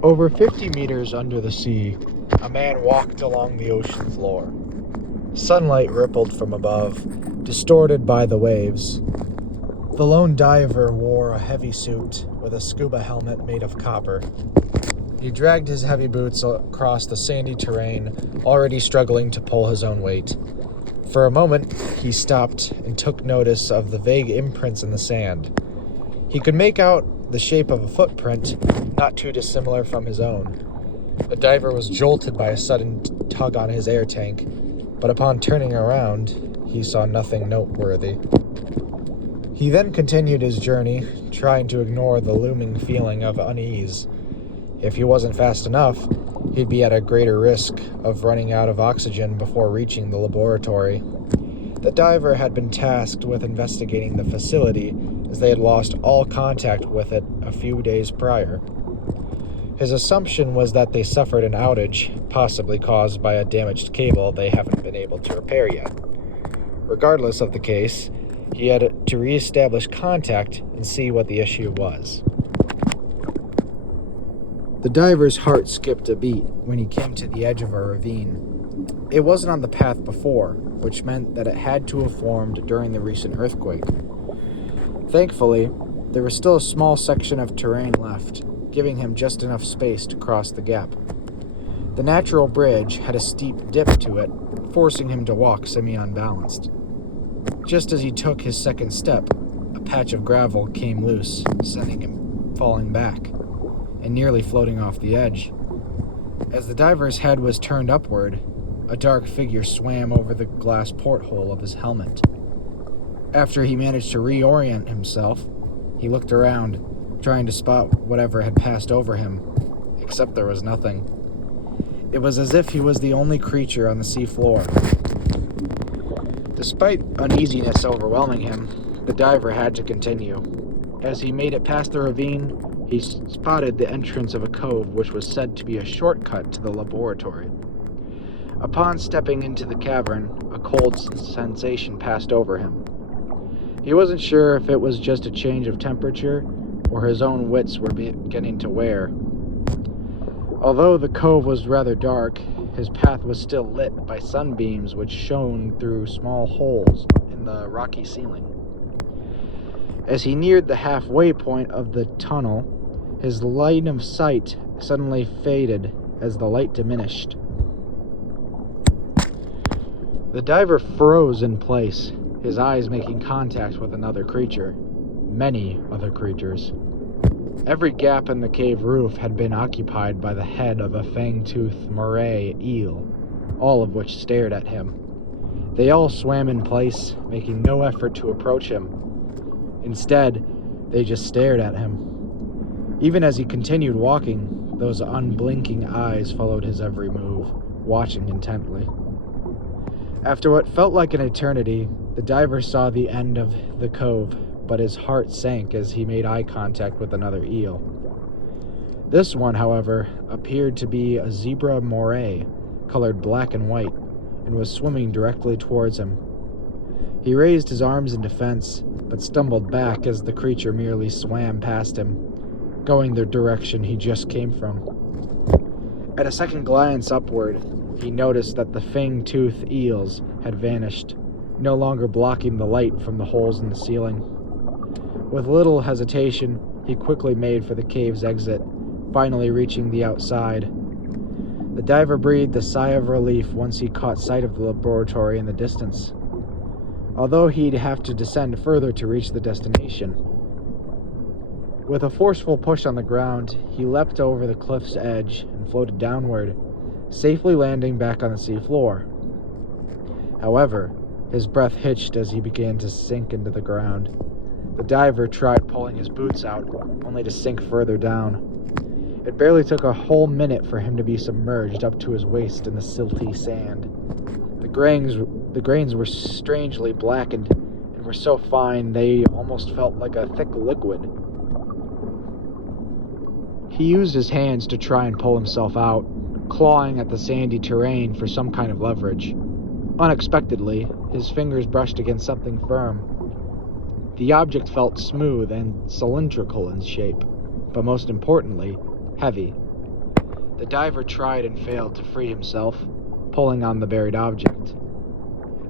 Over 50 meters under the sea, a man walked along the ocean floor. Sunlight rippled from above, distorted by the waves. The lone diver wore a heavy suit with a scuba helmet made of copper. He dragged his heavy boots across the sandy terrain, already struggling to pull his own weight. For a moment, he stopped and took notice of the vague imprints in the sand. He could make out the shape of a footprint, not too dissimilar from his own. The diver was jolted by a sudden tug on his air tank, but upon turning around, he saw nothing noteworthy. He then continued his journey, trying to ignore the looming feeling of unease. If he wasn't fast enough, he'd be at a greater risk of running out of oxygen before reaching the laboratory. The diver had been tasked with investigating the facility, as they had lost all contact with it a few days prior. His assumption was that they suffered an outage, possibly caused by a damaged cable they haven't been able to repair yet. Regardless of the case, he had to re-establish contact and see what the issue was. The diver's heart skipped a beat when he came to the edge of a ravine. It wasn't on the path before, which meant that it had to have formed during the recent earthquake. Thankfully, there was still a small section of terrain left, giving him just enough space to cross the gap. The natural bridge had a steep dip to it, forcing him to walk semi-unbalanced. Just as he took his second step, a patch of gravel came loose, sending him falling back and nearly floating off the edge. As the diver's head was turned upward, a dark figure swam over the glass porthole of his helmet. After he managed to reorient himself, he looked around, trying to spot whatever had passed over him, except there was nothing. It was as if he was the only creature on the sea floor. Despite uneasiness overwhelming him, the diver had to continue. As he made it past the ravine, he spotted the entrance of a cove which was said to be a shortcut to the laboratory. Upon stepping into the cavern, a cold sensation passed over him. He wasn't sure if it was just a change of temperature or his own wits were beginning to wear. Although the cove was rather dark, his path was still lit by sunbeams which shone through small holes in the rocky ceiling. As he neared the halfway point of the tunnel, his line of sight suddenly faded as the light diminished. The diver froze in place, his eyes making contact with another creature. Many other creatures. Every gap in the cave roof had been occupied by the head of a fang-toothed moray eel, all of which stared at him. They all swam in place, making no effort to approach him. Instead, they just stared at him. Even as he continued walking, those unblinking eyes followed his every move, watching intently. After what felt like an eternity, the diver saw the end of the cove, but his heart sank as he made eye contact with another eel. This one, however, appeared to be a zebra moray, colored black and white, and was swimming directly towards him. He raised his arms in defense, but stumbled back as the creature merely swam past him, going the direction he just came from. At a second glance upward, he noticed that the fang-toothed eels had vanished, no longer blocking the light from the holes in the ceiling. With little hesitation, he quickly made for the cave's exit, finally reaching the outside. The diver breathed a sigh of relief once he caught sight of the laboratory in the distance. Although he'd have to descend further to reach the destination. With a forceful push on the ground, he leapt over the cliff's edge and floated downward, safely landing back on the sea floor. However, his breath hitched as he began to sink into the ground. The diver tried pulling his boots out, only to sink further down. It barely took a whole minute for him to be submerged up to his waist in the silty sand. The grains were strangely blackened and were so fine they almost felt like a thick liquid. He used his hands to try and pull himself out, clawing at the sandy terrain for some kind of leverage. Unexpectedly, his fingers brushed against something firm. The object felt smooth and cylindrical in shape, but most importantly, heavy. The diver tried and failed to free himself, pulling on the buried object.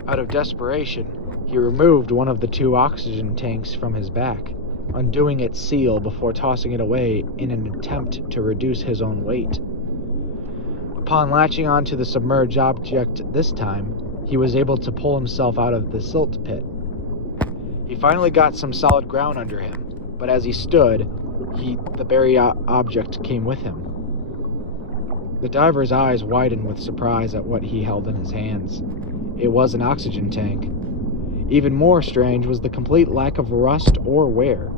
Out of desperation, he removed one of the 2 oxygen tanks from his back, undoing its seal before tossing it away in an attempt to reduce his own weight. Upon latching onto the submerged object this time, he was able to pull himself out of the silt pit. He finally got some solid ground under him, but as he stood, the buried object came with him. The diver's eyes widened with surprise at what he held in his hands. It was an oxygen tank. Even more strange was the complete lack of rust or wear.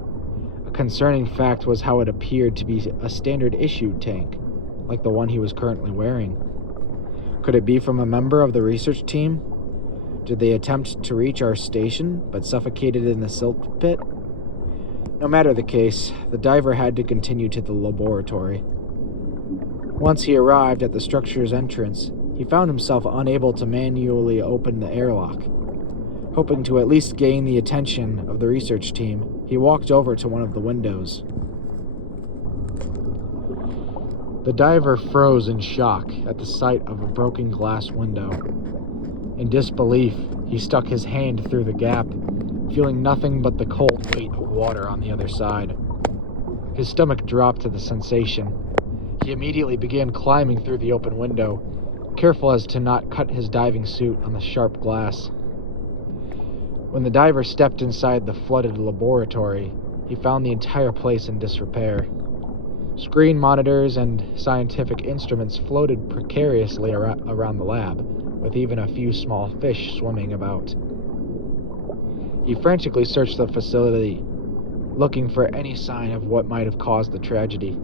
A concerning fact was how it appeared to be a standard issue tank, like the one he was currently wearing. Could it be from a member of the research team? Did they attempt to reach our station, but suffocated in the silt pit? No matter the case, the diver had to continue to the laboratory. Once he arrived at the structure's entrance, he found himself unable to manually open the airlock. Hoping to at least gain the attention of the research team, he walked over to one of the windows. The diver froze in shock at the sight of a broken glass window. In disbelief, he stuck his hand through the gap, feeling nothing but the cold weight of water on the other side. His stomach dropped to the sensation. He immediately began climbing through the open window, careful as to not cut his diving suit on the sharp glass. When the diver stepped inside the flooded laboratory, he found the entire place in disrepair. Screen monitors and scientific instruments floated precariously around the lab, with even a few small fish swimming about. He frantically searched the facility, looking for any sign of what might have caused the tragedy.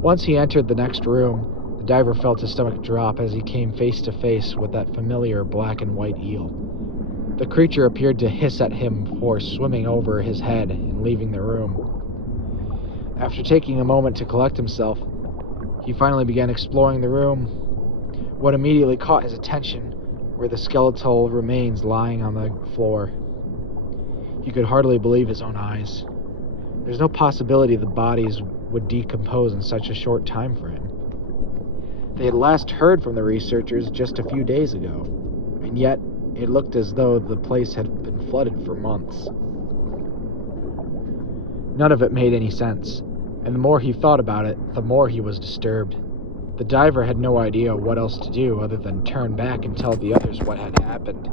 Once he entered the next room, the diver felt his stomach drop as he came face to face with that familiar black and white eel. The creature appeared to hiss at him before swimming over his head and leaving the room. After taking a moment to collect himself, he finally began exploring the room. What immediately caught his attention were the skeletal remains lying on the floor. He could hardly believe his own eyes. There's no possibility the bodies would decompose in such a short time frame. They had last heard from the researchers just a few days ago, and yet it looked as though the place had been flooded for months. None of it made any sense, and the more he thought about it, the more he was disturbed. The diver had no idea what else to do other than turn back and tell the others what had happened.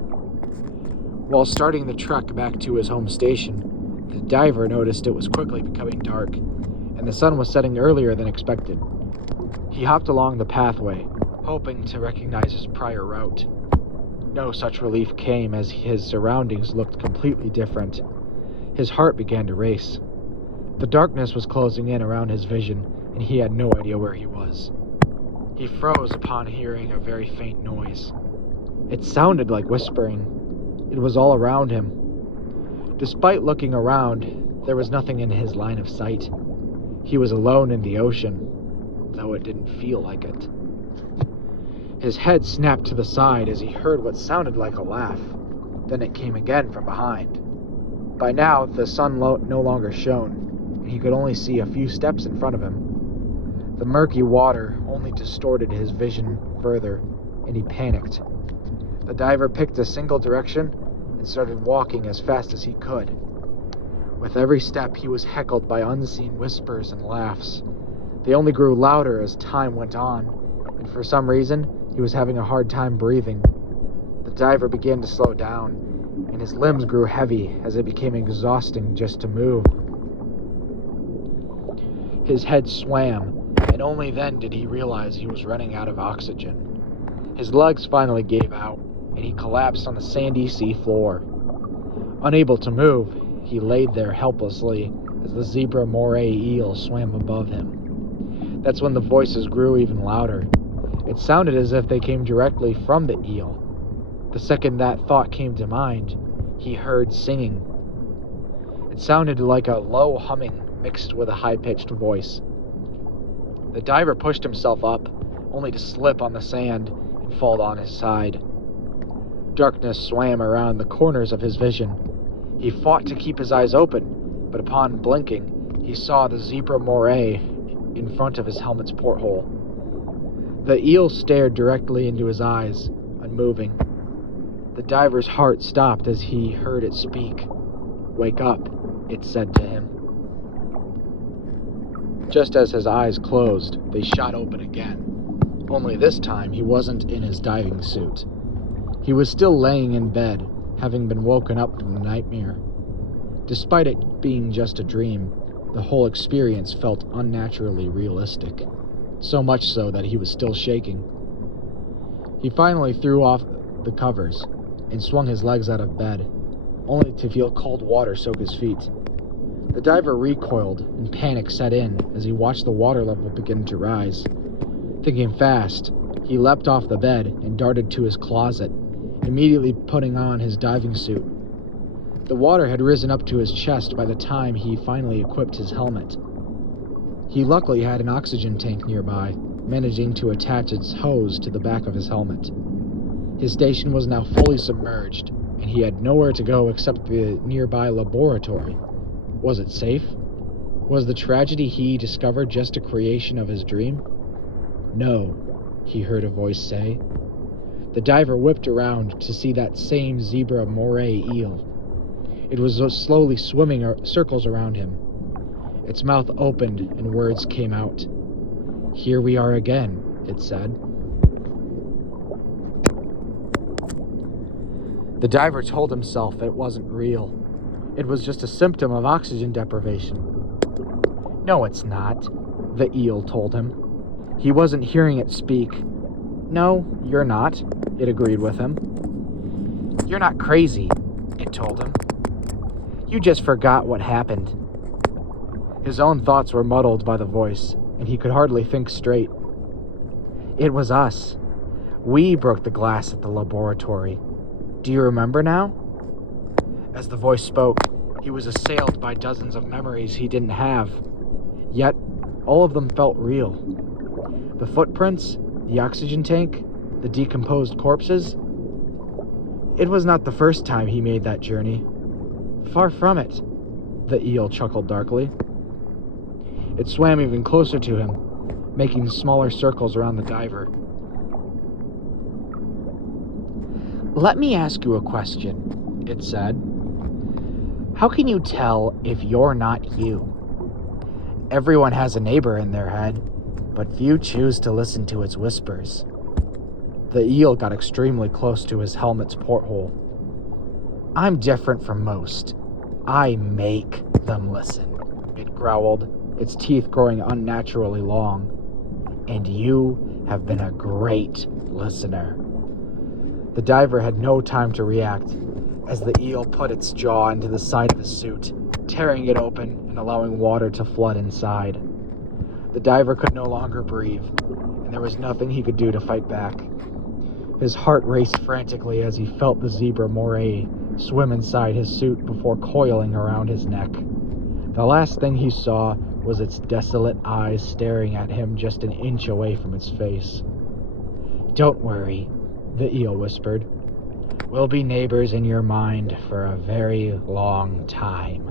While starting the trek back to his home station, the diver noticed it was quickly becoming dark, and the sun was setting earlier than expected. He hopped along the pathway, hoping to recognize his prior route. No such relief came as his surroundings looked completely different. His heart began to race. The darkness was closing in around his vision, and he had no idea where he was. He froze upon hearing a very faint noise. It sounded like whispering. It was all around him. Despite looking around, there was nothing in his line of sight. He was alone in the ocean, though it didn't feel like it. His head snapped to the side as he heard what sounded like a laugh. Then it came again from behind. By now, the sun no longer shone, and he could only see a few steps in front of him. The murky water only distorted his vision further, and he panicked. The diver picked a single direction and started walking as fast as he could. With every step, he was heckled by unseen whispers and laughs. They only grew louder as time went on, and for some reason, he was having a hard time breathing. The diver began to slow down, and his limbs grew heavy as it became exhausting just to move. His head swam, and only then did he realize he was running out of oxygen. His legs finally gave out, and he collapsed on the sandy sea floor. Unable to move, he laid there helplessly as the zebra moray eel swam above him. That's when the voices grew even louder. It sounded as if they came directly from the eel. The second that thought came to mind, he heard singing. It sounded like a low humming mixed with a high-pitched voice. The diver pushed himself up, only to slip on the sand and fall on his side. Darkness swam around the corners of his vision. He fought to keep his eyes open, but upon blinking, he saw the zebra moray in front of his helmet's porthole. The eel stared directly into his eyes, unmoving. The diver's heart stopped as he heard it speak. "Wake up," it said to him. Just as his eyes closed, they shot open again. Only this time he wasn't in his diving suit. He was still laying in bed, having been woken up from the nightmare. Despite it being just a dream, the whole experience felt unnaturally realistic, so much so that he was still shaking. He finally threw off the covers and swung his legs out of bed, only to feel cold water soak his feet. The diver recoiled and panic set in as he watched the water level begin to rise. Thinking fast, he leapt off the bed and darted to his closet, immediately putting on his diving suit. The water had risen up to his chest by the time he finally equipped his helmet. He luckily had an oxygen tank nearby, managing to attach its hose to the back of his helmet. His station was now fully submerged, and he had nowhere to go except the nearby laboratory. Was it safe? Was the tragedy he discovered just a creation of his dream? "No," he heard a voice say. The diver whipped around to see that same zebra moray eel. It was slowly swimming circles around him. Its mouth opened and words came out. "Here we are again," it said. The diver told himself it wasn't real. It was just a symptom of oxygen deprivation. "No, it's not," the eel told him. He wasn't hearing it speak. "No, you're not," it agreed with him. "You're not crazy," it told him. "You just forgot what happened." His own thoughts were muddled by the voice, and he could hardly think straight. "It was us. We broke the glass at the laboratory. Do you remember now?" As the voice spoke, he was assailed by dozens of memories he didn't have. Yet, all of them felt real. The footprints, the oxygen tank, the decomposed corpses. It was not the first time he made that journey. Far from it, the eel chuckled darkly. It swam even closer to him, making smaller circles around the diver. "Let me ask you a question," it said. "How can you tell if you're not you? Everyone has a neighbor in their head, but few choose to listen to its whispers." The eel got extremely close to his helmet's porthole. "I'm different from most. I make them listen," it growled, its teeth growing unnaturally long. "And you have been a great listener." The diver had no time to react, as the eel put its jaw into the side of his suit, tearing it open and allowing water to flood inside. The diver could no longer breathe, and there was nothing he could do to fight back. His heart raced frantically as he felt the zebra moray swim inside his suit before coiling around his neck. The last thing he saw was its desolate eyes staring at him just an inch away from its face. "Don't worry," the eel whispered. "We'll be neighbors in your mind for a very long time."